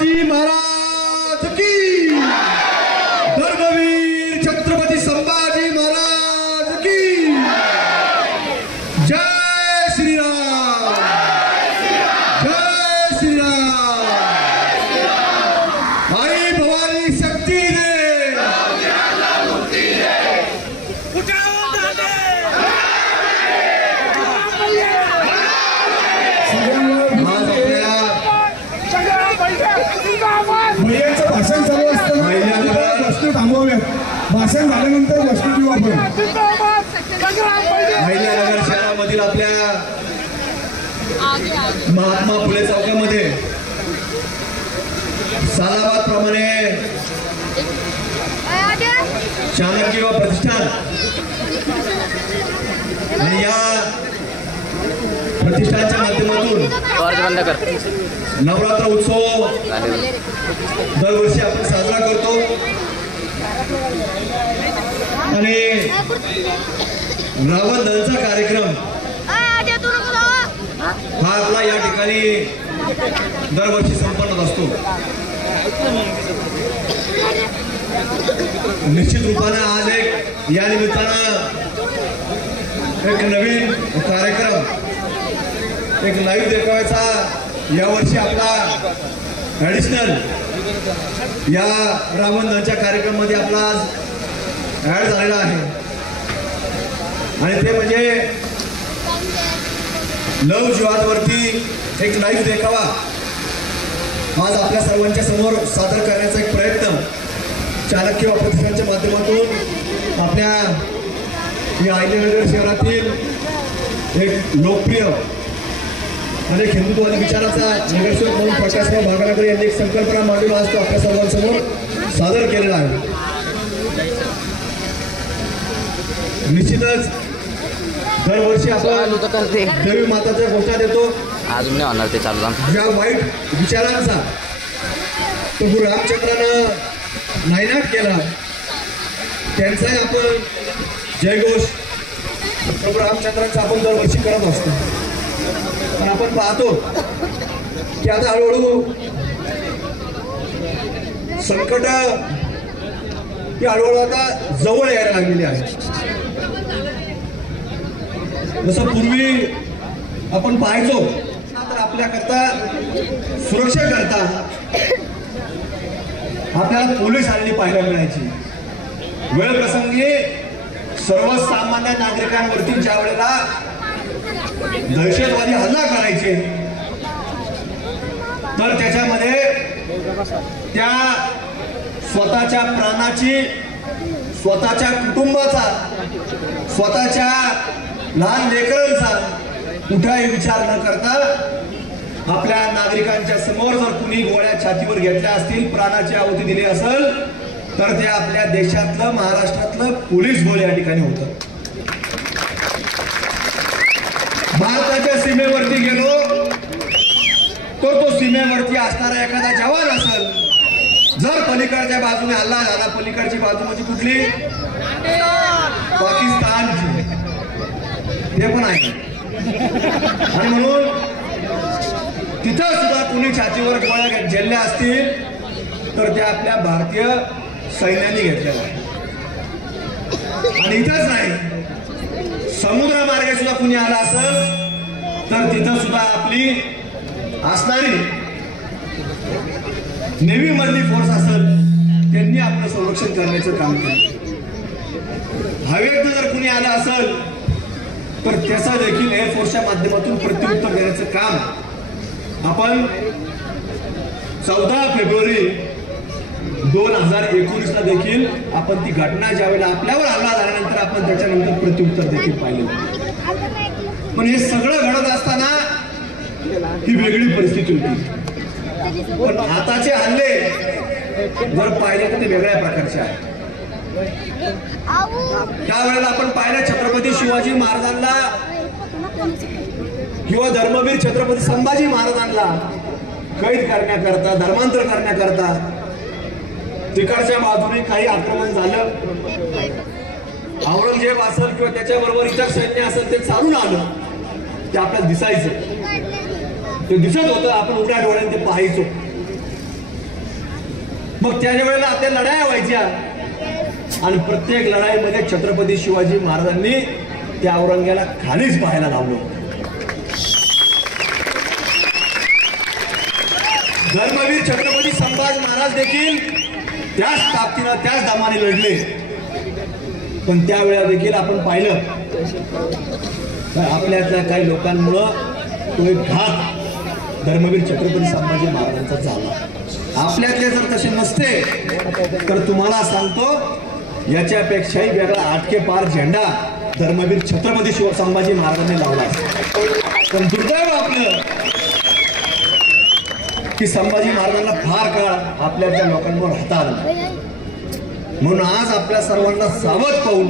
महाराज की धर्मवीर छत्रपती संभाजी महाराज की जय श्रीराम जय श्रीराम। आई भवानी शक्ती दे भैयाचं भाषण चालू असताना वस्तू थांबवाव्यात. भाषण झाल्यानंतर वस्तू देऊ आपण. अहिल्यानगर शहरामधील आपल्या महात्मा फुले चौकामध्ये सालाबाद प्रमाणे चाणक्य प्रतिष्ठान आणि या प्रतिष्ठानच्या माध्यमातून नवरात्र उत्सव दरवर्षी आपण साजरा करतो आणि रावण दहनचा कार्यक्रम हा आपला या ठिकाणी दरवर्षी संपन्न असतो. निश्चित रूपाने आज एक या निमित्तानं एक नवीन कार्यक्रम एक लाईव्ह देखाव्याचा यावर्षी आपला ॲडिशनल या रावण दहनच्या कार्यक्रमामध्ये आपला आज ॲड झालेला आहे आणि ते म्हणजे लव जिहादवरती एक लाईव्ह देखावा आज आपल्या सर्वांच्या समोर सादर करण्याचा एक प्रयत्न चाणक्य प्रतिष्ठानच्या माध्यमातून आपल्या या अहिल्यानगर शहरातील एक लोकप्रिय आणि हिंदुत्ववादी विचाराचा नगरसेवक म्हणून प्रकाशराव भागानगर यांनी एक संकल्पना मांडून आज तो आपल्या सर्वांसमोर सादर केलेला आहे. निश्चितच दरवर्षी आपण देवी माताच्या घोषणा देतो. अजून नाही होणार ते चालू. ज्या वाईट विचारांचा प्रभू रामचंद्रानं नायनाट केला त्यांचाही आपण जयघोष प्रभू रामचंद्रांचा आपण दरवर्षी करत असतो. पण आपण पाहतो की आता हळूहळू संकट ही हळूहळू आता जवळ यायला लागलेली आहे. जसं पूर्वी आपण पाहायचो तर आपल्याकरता सुरक्षा करता आपल्याला पोलीस आलेली पाहायला मिळायची. वेळ प्रसंगी सर्वसामान्य नागरिकांवरती ज्या वेळेला दहशतवादी हल्ला करायचे तर त्याच्यामध्ये त्या स्वतःच्या प्राणाची स्वतःच्या कुटुंबाचा स्वतःच्या लहान लेकरांचा कुठलाही विचार न करता आपल्या नागरिकांच्या समोर जर कुणी गोळ्या छातीवर घेतल्या असतील प्राणाची आहुती दिली असेल तर ते आपल्या देशातलं महाराष्ट्रातलं पोलीस बळ या ठिकाणी होतं. भारताच्या सीमेवरती गेलो तो सीमेवरती असणारा एखादा जवान असेल जर पलीकडच्या बाजूने हल्ला झाला पलीकडची बाजू म्हणजे कुठली पाकिस्तानची ते पण आहे आणि म्हणून तिथं सुद्धा कुणी छातीवर गोळ्या झेलल्या असतील तर त्या आपल्या भारतीय सैन्याने घेतलेल्या आणि इथंच नाही समुद्र मार्गे सुद्धा कुणी आला असेल तर तिथं सुद्धा आपली असणारी नेव्ही मधली फोर्स असेल त्यांनी आपलं संरक्षण करण्याचं काम केलं. हवेतनं जर कुणी आलं असेल तर त्याचा देखील एअरफोर्सच्या माध्यमातून प्रत्युत्तर देण्याचं काम आपण 14 फेब्रुवारी 2019 ला देखील आपण ती घटना ज्यावेळेला आपल्यावर हल्ला झाल्यानंतर आपण त्याच्यानंतर प्रत्युत्तर देखील पाहिलं. पण हे सगळं घडत असताना ही वेगळी परिस्थिती होती. पण आताचे हल्ले जर पाहिले तर ते वेगळ्या प्रकारचे आहेत. त्यावेळेला आपण पाहिलं छत्रपती शिवाजी महाराजांना किंवा धर्मवीर छत्रपती संभाजी महाराजांना कैद करण्याकरता धर्मांतर करण्याकरता तिकडच्या बाजूने काही आक्रमण झालं. औरंगजेब असेल किंवा त्याच्याबरोबर इतर सैन्य असेल ते चालून आलं ते आपल्याला दिसायचं. ते दिसत होतं, आपण उघड्या डोळ्याने ते पाहायचो. मग त्याच्या वेळेला आपल्या लढाया व्हायच्या आणि प्रत्येक लढाईमध्ये छत्रपती शिवाजी महाराजांनी त्या औरंग्याला खालीच पाहायला लावलं. धर्मवीर छत्रपती संभाजी महाराज देखील त्याच ताकदीनं त्याच दमाने लढले. पण त्यावेळेला देखील आपण पाहिलं तर आपल्यातल्या काही लोकांमुळं तो एक घात धर्मवीर छत्रपती संभाजी महाराजांचा झाला. आपल्यातले जर तसे नसते तर तुम्हाला सांगतो याच्यापेक्षाही वेगळा आटके पार झेंडा धर्मवीर छत्रपती संभाजी महाराजांनी लावला. पण दुर्दैव आपलं की संभाजी महाराजांना फार काळ आपल्या लोकांवर हाता आला. म्हणून आज आपल्या सर्वांना सावध पाऊल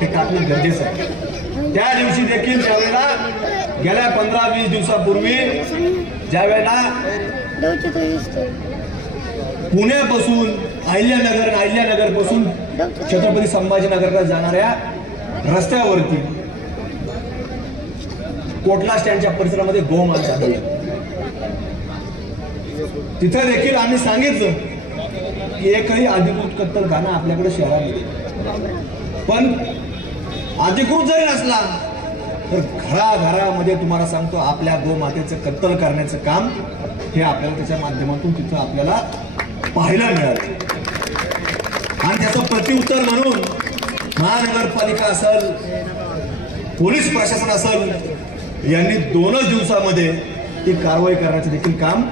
हे टाकणं गरजेचं आहे. त्या दिवशी देखील ज्यावेळेला गेल्या 15-20 दिवसापूर्वी ज्यावेळेला पुण्यापासून अहिल्यानगर पासून छत्रपती संभाजीनगरला जाणाऱ्या रस्त्यावरती कोटला स्टँडच्या परिसरामध्ये गोमांस आढळलं. तिथं देखील आम्ही सांगितलं की एकही अधिकृत कत्तलखाना आपल्याकडे शहरामध्ये, पण अधिकृत जरी नसला तर घराघरामध्ये तुम्हाला सांगतो आपल्या गोमातेचं कत्तल करण्याचं काम हे आपल्याला त्याच्या माध्यमातून तिथं आपल्याला पाहायला मिळालं. आणि त्याचं प्रत्युत्तर म्हणून महानगरपालिका असेल, पोलीस प्रशासन असेल यांनी 2च दिवसामध्ये ती कारवाई करण्याचं देखील काम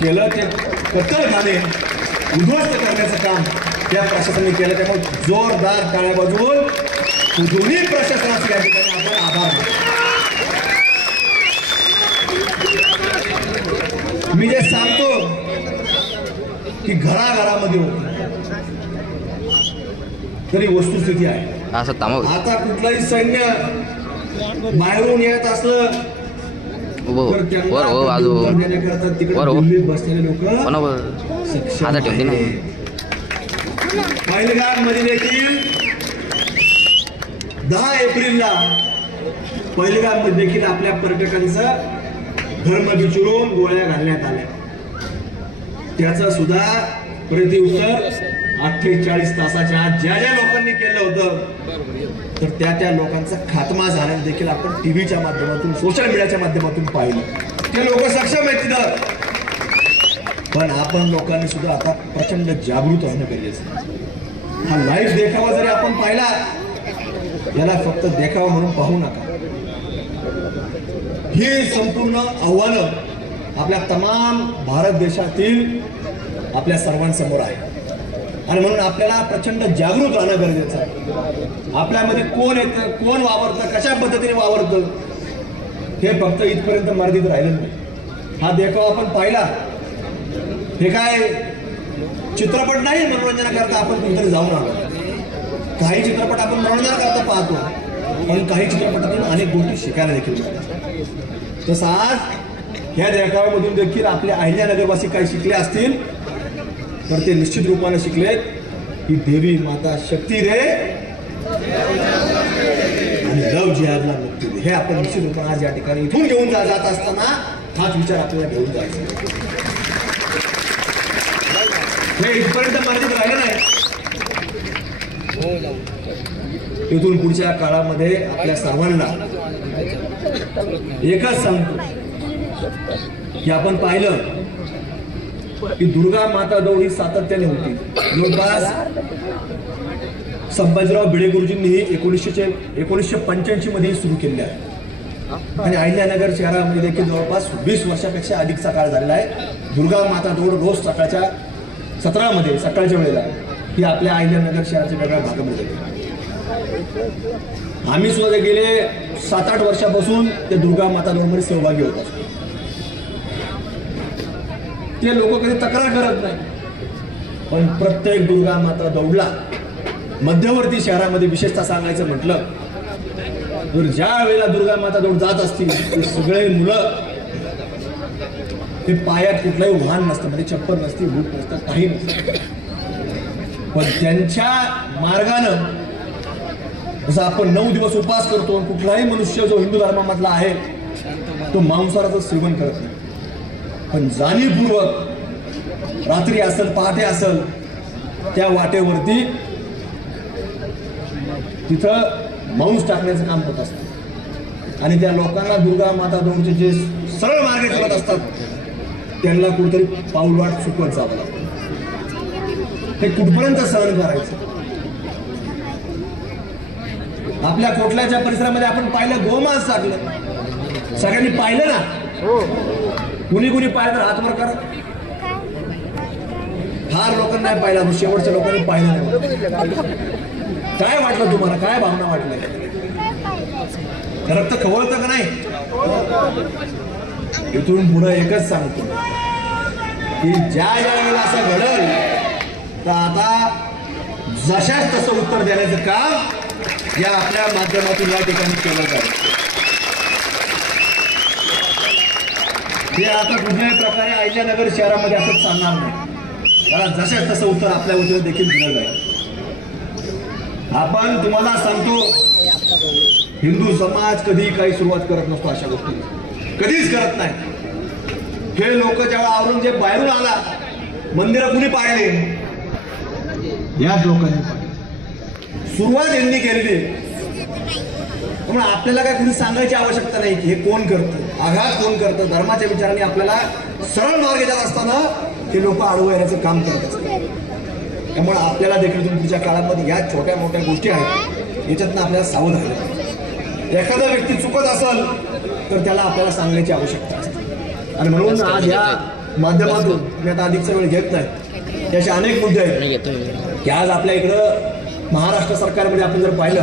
केलं. ते कत्तलखाने उद्ध्वस्त करण्याचं काम त्या प्रशासनाने केलं. त्यामुळे जोरदार टाळ्या वाजवून दोन्ही प्रशासनाचे या ठिकाणी आपण आभार मानतो. मी जे सांगतो की घराघरामध्ये होती तरी वस्तुस्थिती आहे. आता कुठलंही सैन्य बाहेरून येत असलं तर दिल्लीत बसलेले लोक पहिलगाममध्ये देखील 10 एप्रिलला पहिलगाममध्ये देखील आपल्या पर्यटकांचं धर्म विचारून गोळ्या घालण्यात आल्या. त्याचा सुद्धा प्रत्युत्तर 48 तासाच्या आत ज्या लोकांनी केलं होतं तर त्या लोकांचा खात्मा झाल्याने देखील आपण टीव्हीच्या माध्यमातून सोशल मीडियाच्या माध्यमातून पाहिलं. ते लोक सक्षम आहेत तिथं, पण आपण लोकांनी सुद्धा आता प्रचंड जागृत होणं गरजेचं आहे. हा लाईव्ह देखावा जरी आपण पाहिला याला फक्त देखावा म्हणून पाहू नका. ही संपूर्ण आव्हानं आपल्या तमाम भारत देशातील आपल्या सर्वांसमोर आहे आणि म्हणून आपल्याला प्रचंड जागृत राहणं गरजेचं आहे. आपल्यामध्ये कोण येतं, कोण वावरतं, कशा पद्धतीने वावरतं हे फक्त इथपर्यंत मर्यादित राहिलं नाही. हा देखावा आपण पाहिला, हे काय चित्रपट नाही मनोरंजनाकरता आपण कुठेतरी जाऊन आलो. काही चित्रपट आपण मनोरंजनाकरता पाहतो, पण काही चित्रपटातून अनेक गोष्टी शिकायला देखील मिळतात. तसं आज ह्या देखाव्यामधून देखील आपले अहिल्यानगरवासी काही शिकले असतील तर ते निश्चित रूपाने शिकलेत की देवी माता शक्ती रे आणि लव जिहादला मुक्ती दे. हे आपण निश्चित रूपाने आज या ठिकाणी इथून घेऊन जात असताना हाच विचार आपल्याला घेऊन जायचा. हे इथपर्यंत मर्यादित राहिलं नाही. इथून पुढच्या काळामध्ये आपल्या सर्वांना एकच सांगतो की आपण पाहिलं की दुर्गा माता दौड ही सातत्याने होती. जवळपास संभाजीराव भिडे गुरुजींनी 1985 मध्ये सुरू केली आहे आणि अहिल्यानगर शहरामध्ये देखील जवळपास 20 वर्षापेक्षा अधिकचा काळ झालेला आहे. दुर्गा माता दौड रोज सकाळच्या सत्रामध्ये सकाळच्या वेळेला ही आपल्या अहिल्यानगर शहराच्या वेगळ्या भागामध्ये जाते. आम्ही सुद्धा गेले 7-8 वर्षापासून ते दुर्गा माता दौडमध्ये सहभागी होत असतो. ते लोक कधी तक्रार करत नाही, पण प्रत्येक दुर्गा माता दौडला मध्यवर्ती शहरामध्ये विशेषतः सांगायचं म्हटलं तर ज्या वेळेला दुर्गा माता दौड जात असतील ते सगळे मुलं ते पायात कुठलंही वाहन नसतं, म्हणजे चप्पल नसते, बूट नसतं, काही नसतं, पण त्यांच्या मार्गानं जसं आपण 9 दिवस उपवास करतो. कुठलाही मनुष्य जो हिंदू धर्मामधला आहे तो मांसाहाराचं सेवन करत नाही, पण जाणीवपूर्वक रात्री असेल पहाटे असेल त्या वाटेवरती तिथं मांस टाकण्याचं काम होत असतं आणि त्या लोकांना दुर्गा माता दोनचे जे सरळ मार्गे चालत असतात त्यांना कुठेतरी पाऊलवाट चुकवत जावं लागतं. हे कुठपर्यंत सहन करायचं? आपल्या कोटल्याच्या परिसरामध्ये आपण पाहिलं गोमांस टाकलं, सगळ्यांनी पाहिलं ना? कुणी कुणी पाहिलं तर हात वर करा. फार लोकांना नाही पाहिलं, शेवटच्या लोकांनी पाहिलं नाही. काय वाटलं तुम्हाला? काय भावना वाटल्या? रक्त खवळतं का नाही? इथून पुढे एकच सांगतो की ज्या वेळेला असं घडल तर आता जशाच तसं उत्तर देण्याचं काम या आपल्या माध्यमातून या ठिकाणी केलं जाईल. हे आता कुठल्याही प्रकारे अहिल्यानगर शहरामध्ये असं चालणार नाही, कारण जशाच तसं उत्तर आपल्या वतीने देखील दिलं जाईल. आपण तुम्हाला सांगतो, हिंदू समाज कधी काही सुरुवात करत नसतो अशा गोष्टी, कधीच करत नाही. हे लोक जेव्हा औरंगजेब बाहेरून आला, मंदिरं कुणी पाळले? याच लोकांनी पाळली. सुरुवात यांनी केलेली. म्हणून आपल्याला काय कुणी सांगायची आवश्यकता नाही की हे कोण करतं, आघात कोण करतं. धर्माच्या विचाराने आपल्याला सरळ मार्ग जात असताना हे लोक आडवं येण्याचं काम करत असतात. त्यामुळे आपल्याला देखील पुढच्या काळामध्ये या छोट्या मोठ्या गोष्टी आहेत, याच्यातनं आपल्याला सावध राहायला. एखादा व्यक्ती चुकत असेल तर त्याला आपल्याला सांगण्याची आवश्यकता असते. आणि म्हणून आज या माध्यमातून मी आता अधिकचा वेळ घेत नाही, त्याचे अनेक मुद्दे आहेत की आज आपल्या इकडं महाराष्ट्र सरकारमध्ये आपण जर पाहिलं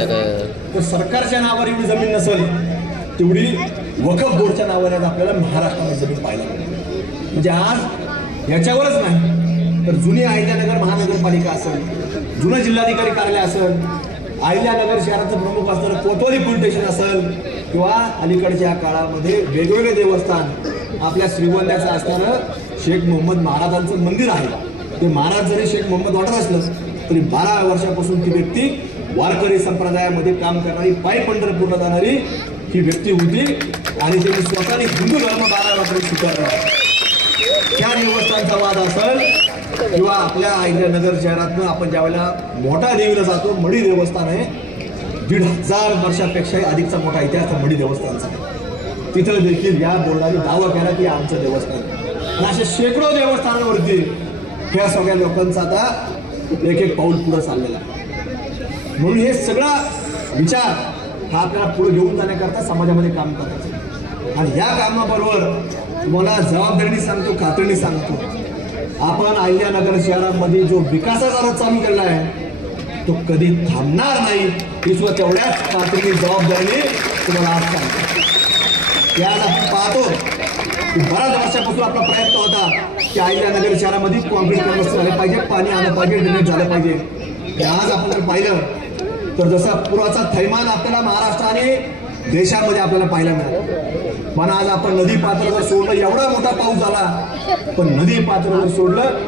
तर सरकारच्या नावावर एवढी जमीन नसेल तेवढी वक्फ बोर्डच्या नावाने आज आपल्याला महाराष्ट्रामध्ये जमीन पाहायला मिळते. म्हणजे आज याच्यावरच नाही तर जुनी अहिल्यानगर महानगरपालिका असेल, जुनं जिल्हाधिकारी कार्यालय असेल, अहिल्यानगर शहराचं प्रमुख असणारं कोतवाली पोलीस स्टेशन असेल किंवा अलीकडच्या काळामध्ये वेगवेगळे देवस्थान, आपल्या श्रीगोंद्याचं असणारं शेख मोहम्मद महाराजांचं मंदिर आहे. ते महाराज जरी शेख मोहम्मद वाटत असलं तरी 12 वर्षापासून ती व्यक्ती वारकरी संप्रदायामध्ये काम करणारी, पायी पंढरपूरला जाणारी ही व्यक्ती होती आणि त्यांनी स्वतःने हिंदू धर्म 12 वर्षांनी स्वीकारला. त्या देवस्थानचा वाद असेल किंवा आपल्या अहिल्यानगर शहरातनं आपण ज्यावेळेला मोठा देवीला जातो, मढी देवस्थान आहे, 1500 वर्षापेक्षाही अधिकचा मोठा इतिहास मढी देवस्थानचा आहे. तिथं देखील या बोर्डाने दावा केला की आमचं देवस्थान. आणि अशा शेकडो देवस्थानांवरती ह्या सगळ्या लोकांचा आता एक एक पाऊल पुढे चाललेला आहे. म्हणून हे सगळा विचार हा आपल्याला पुढे घेऊन जाण्याकरता समाजामध्ये काम करायचं. आणि या कामाबरोबर तुम्हाला जबाबदारीने सांगतो, खात्रीने सांगतो, आपण अहिल्यानगर शहरामध्ये जो विकासाचा रथ चालू केला आहे तो कधी थांबणार नाही, ही सुद्धा तेवढ्याच खात्रीने जबाबदारीने तुम्हाला आज सांगतो. यात आपण पाहतो की बऱ्याच वर्षापासून आपला प्रयत्न होता की अहिल्यानगर शहरामध्ये कॉन्क्रीट व्यवस्था झाले पाहिजे, पाणी आलं पाहिजे, ड्रेनेज झालं पाहिजे. आज आपण जर पाहिलं तर जसा पुराचा थैमान आपल्याला महाराष्ट्र आणि देशामध्ये आपल्याला पाहायला मिळालं. पण आज आपण नदी पात्रावर सोडलं, एवढा मोठा पाऊस झाला पण नदी पात्रावर सोडलं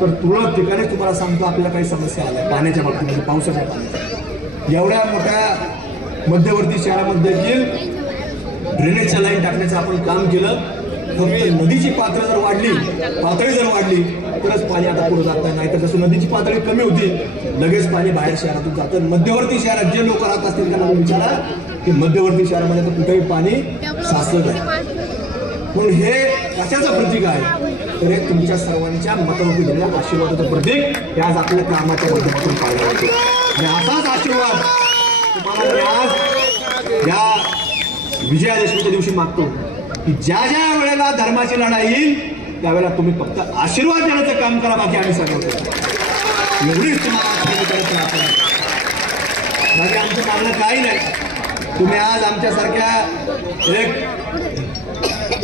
तर तुरळक ठिकाणी तुम्हाला सांगतो आपल्याला काही समस्या आल्या पाण्याच्या बाबतीमध्ये, पावसाच्या पाण्याच्या. एवढ्या मोठ्या मध्यवर्ती शहरामध्ये देखील ड्रेनेजच्या लाईन टाकण्याचं आपण काम केलं. फक्त नदीची पातळी जर वाढली तरच पाणी आता पुढे जात नाही, तर जसं नदीची पातळी कमी होती लगेच पाणी बाहेर शहरातून जातं. मध्यवर्ती शहरात जे लोक राहत असतील त्यांना विचारा की मध्यवर्ती शहरामध्ये तर कुठेही पाणी साचत आहे. म्हणून हे कशाचं प्रतीक आहे तर हे तुमच्या सर्वांच्या मतावरती दिलेल्या आशीर्वादाचं प्रतीक हे आज आपल्या कामाच्या माध्यमातून पाहायला होते. आणि असाच आशीर्वाद तुम्हाला आज या विजयादशमीच्या दिवशी मागतो की ज्या ज्या वेळेला धर्माची लढाई येईल त्यावेळेला तुम्ही फक्त आशीर्वाद देण्याचं काम करा, बाकी आम्ही सांगतो एवढीच तुम्हाला बाकी आमचं मागणं काही नाही. तुम्ही आज आमच्यासारख्या एक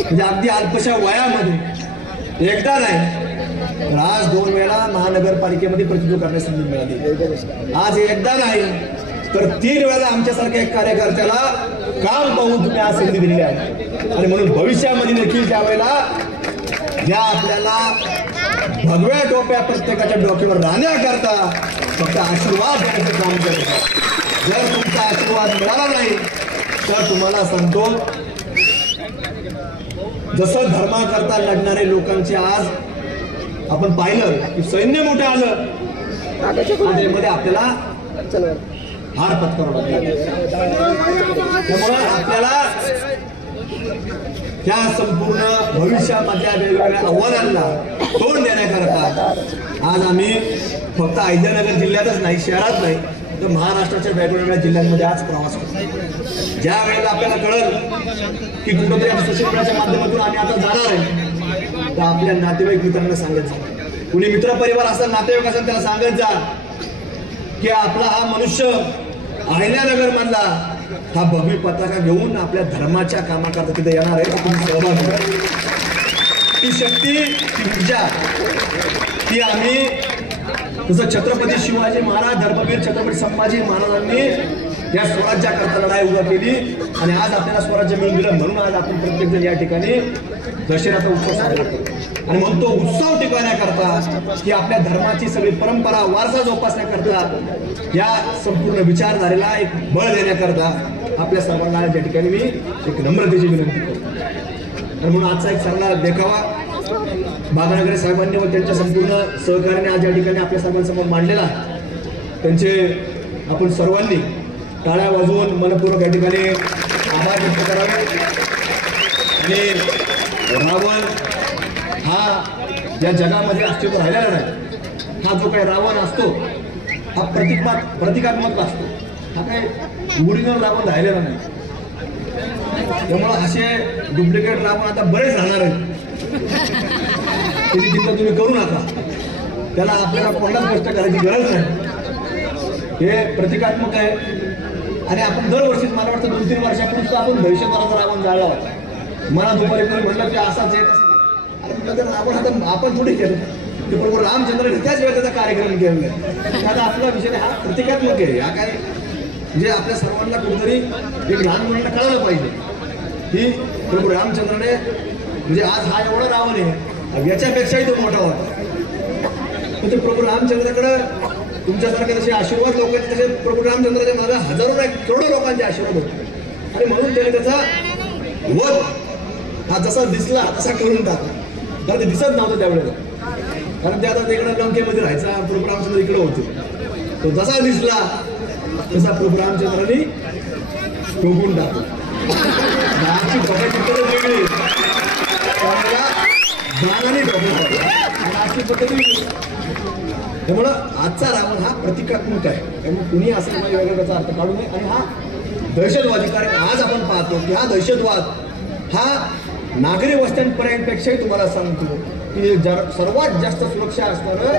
म्हणजे अगदी अल्पशा वयामध्ये एकदा नाही तर आज 2 वेळा महानगरपालिकेमध्ये प्रतिनिधित्व करण्याची संधी मिळाली. आज एकदा नाही तर 3 वेळा आमच्यासारख्या एक कार्यकर्त्याला काम पाहून तुम्ही आज संधी दिलेली आहे. आणि म्हणून भविष्यामध्ये देखील ज्या वेळेला या आपल्याला भगव्या टोप्या प्रत्येकाच्या डोक्यावर राहण्याकरता फक्त आशीर्वाद देण्याचं काम करतो. जर तुमचा आशीर्वाद मिळाला नाही तर तुम्हाला सांगतो जसं धर्माकरता लढणारे लोकांचे आज आपण पाहिलं की सैन्य मोठं आलं आणि त्यामध्ये आपल्याला हार पत्करावा लागेल. त्यामुळं आपल्याला त्या संपूर्ण भविष्यामधल्या वेगवेगळ्या आव्हानांना तोंड देण्याकरता आज आम्ही फक्त अहिल्यानगर जिल्ह्यातच नाही, शहरात नाही, तर महाराष्ट्राच्या वेगवेगळ्या जिल्ह्यांमध्ये आज प्रवास करतो. ज्या वेळेला आपल्याला कळलं की कुठंतरी सोशल मीडियाच्या माध्यमातून आम्ही आता जाणार आहे, तर आपल्या नातेवाईक मित्रांना सांगत जा, कुणी मित्र परिवार असेल, नातेवाईक असेल, त्याला सांगत जा की आपला हा मनुष्य अहिल्यानगर मधला हा भगवी पताका घेऊन आपल्या धर्माच्या कामाकरता तिथे येणार आहे, तर तुम्ही सहभाग घ्या. ती शक्ती, ती ऊर्जा, ती आम्ही जसं छत्रपती शिवाजी महाराज, धर्मवीर छत्रपती संभाजी महाराजांनी या स्वराज्याकरता लढाई उभा केली आणि आज आपल्याला स्वराज्य मिळून दिलं. म्हणून आज आपण प्रत्येक जण या ठिकाणी दशेराचा उत्सव साजरा करतो आणि म्हणून तो उत्सव टिकवण्याकरता की आपल्या धर्माची सगळी परंपरा, वारसा जोपासण्याकरता, या संपूर्ण विचारधारेला एक बळ देण्याकरता आपल्या सर्वांना या ठिकाणी मी एक नम्रतेची विनंती करतो. आणि म्हणून आजचा एक चांगला देखावा बागनगरे साहेबांनी व त्यांच्या संपूर्ण सहकार्याने आज या ठिकाणी आपल्या सर्वांसमोर मांडलेला आहे. त्यांचे आपण सर्वांनी टाळ्या वाजवून मनपूर्वक या ठिकाणी आभार व्यक्त करावे. आणि रावण हा या जगामध्ये अस्तित्व राहिलेला नाही. हा जो काही रावण असतो हा प्रतिकात्मक असतो, हा काही ओरिजिनल रावण राहिलेला नाही. त्यामुळं असे डुप्लिकेट रावण आता बरेच राहणार आहेत. त्याची चिंता तुम्ही करू नका, त्याला आपल्याला कोणालाच कष्ट करायची गरज नाही. हे प्रतिकात्मक आहे आणि आपण दरवर्षीच, मला वाटतं 2-3 वर्षापूर्वी आपण दहशतवादाचा रावण जाळला होता. मला दुपारी कोणी म्हणलं की असाच आहे तसं, अरे म्हटलं तर रावण आता आपण थोडी केलं, ते बरोबर रामचंद्राने त्याच वेळेस त्याचा कार्यक्रम केलेला आहे. आता आपला विषय हा प्रतिकात्मक आहे. हा काय म्हणजे आपल्या सर्वांना कुठेतरी एक लहान मुलांना कळायला पाहिजे की प्रभू रामचंद्राने म्हणजे आज हा एवढा रावण आहे, याच्यापेक्षाही तो मोठा होता. पण ते प्रभू रामचंद्राकडे तुमच्यासारखे जसे आशीर्वाद लोक आहेत, तसे प्रभू रामचंद्राच्या मागे हजारो नाही करोडो लोकांचे आशीर्वाद होते. आणि म्हणून त्याने त्याचा वध हा जसा दिसला तसा करून टाकला. कारण ते दिसत नव्हतं त्यावेळेला, कारण ते आता तिकडे लंकेमध्ये राहायचा, प्रभू रामचंद्र इकडे होते. तो जसा दिसला तसा प्रभू रामचंद्राने ठोकून टाकला. आजची बघायची पद्धत वेगळी, त्यामुळे बाणाने ठोकून टाकला आणि आजची पद्धत वेगळी. त्यामुळं आजचा रावण हा प्रतिकात्मक आहे. त्यामुळे कुणी असं वेगळा त्याचा अर्थ काढू नये. आणि हा दहशतवादी, कारण आज आपण पाहतो की हा दहशतवाद हा नागरी वस्त्यांपर्यंतपेक्षाही तुम्हाला सांगतो की सर्वात जास्त सुरक्षा असणारं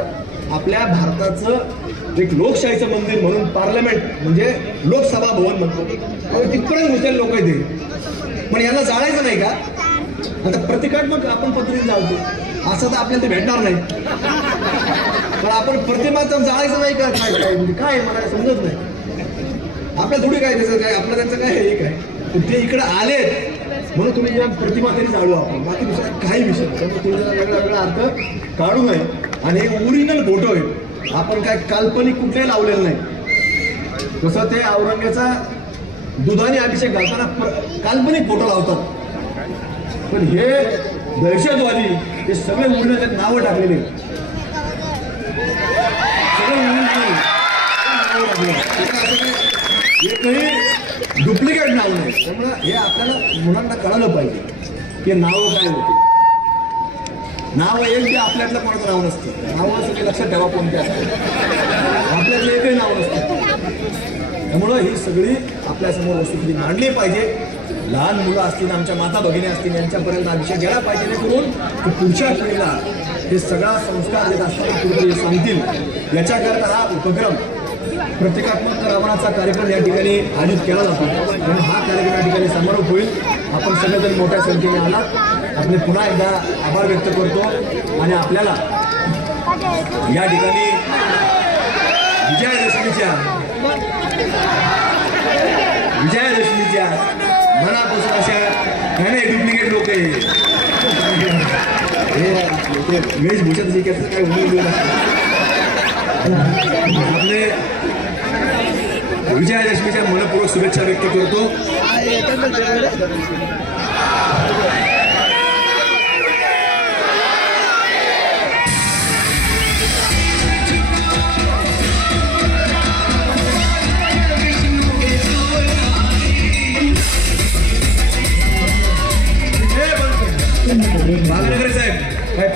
आपल्या भारताचं एक लोकशाहीचं मंदिर म्हणून पार्लमेंट म्हणजे लोकसभा भवन म्हणतो, तिथपर्यंत घुसलेले लोक येते. पण यांना जाळायचं नाही का? आता प्रतिकात्मक आपण पद्धतीने जाळतो, असं तर आपल्याला ते भेटणार नाही. पण आपण प्रतिमाचं जाळायचं नाही का? काय म्हणजे काय मला समजत नाही. आपल्या थोडी काय त्याचं काय, आपलं त्यांचं काय हे काय, ते इकडे आलेत म्हणून तुम्ही या प्रतिमा तरी जाळू आपण, बाकी दुसरा काही विषय नाही. त्यामुळे तुम्ही वेगळा वेगळा अर्थ काढू नये. आणि हे ओरिजिनल फोटो आहे, आपण काय काल्पनिक कुठलेही लावलेलं नाही. तसं ते औरंगजेबाचा दुधाने अभिषेक घालताना काल्पनिक फोटो लावतात, पण हे दहशतवादी हे सगळे ओरिजिनल नावं टाकलेले, सगळे एकही डुप्लिकेट नाव नाही. त्यामुळे हे आपल्याला मुलांना कळालं पाहिजे की नावं काय होती. नाव एक बी आपल्यातलं कोणाचं नाव नसतं. नावं सगळे लक्षात ठेवा कोणते असतात, आपल्यातलं एकही नाव नसतं. त्यामुळं ही सगळी आपल्यासमोर वस्तुस्थिती मांडली पाहिजे. लहान मुलं असतील, आमच्या माता भगिनी असतील, यांच्यापर्यंत हा विषय गेला पाहिजे, जेणेकरून पुढच्या पिढीला हे सगळा संस्कार देत असताना कुठेतरी सांगतील. याच्याकरता हा उपक्रम प्रतिकात्मक रावणाचा कार्यक्रम या ठिकाणी आयोजित केला जातो. म्हणून हा कार्यक्रम या ठिकाणी समारोप होईल. आपण सगळेजण मोठ्या संख्येने आलात, आपले पुन्हा एकदा आभार व्यक्त करतो. आणि आपल्याला या ठिकाणी विजयादशमीच्या मनापासून अशा काही डुप्लिकेट लोक हे वेशभूषा तशी काय उमेद आपले विजयादशमीच्या मनपूर्वक शुभेच्छा व्यक्त करतो.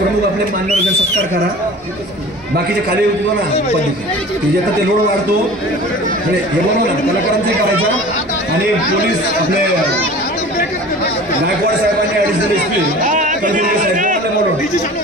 प्रमुख आपले मान्यवर सत्कार करा. बाकीचे खाली उठलो ना पद्धती जे ते लोड वाढतो हे बनव ना कलाकारांचे करायचं. आणि पोलीस आपले गायकवाड साहेबांनी ॲडिशनल एसपी साहेब बोलवलं.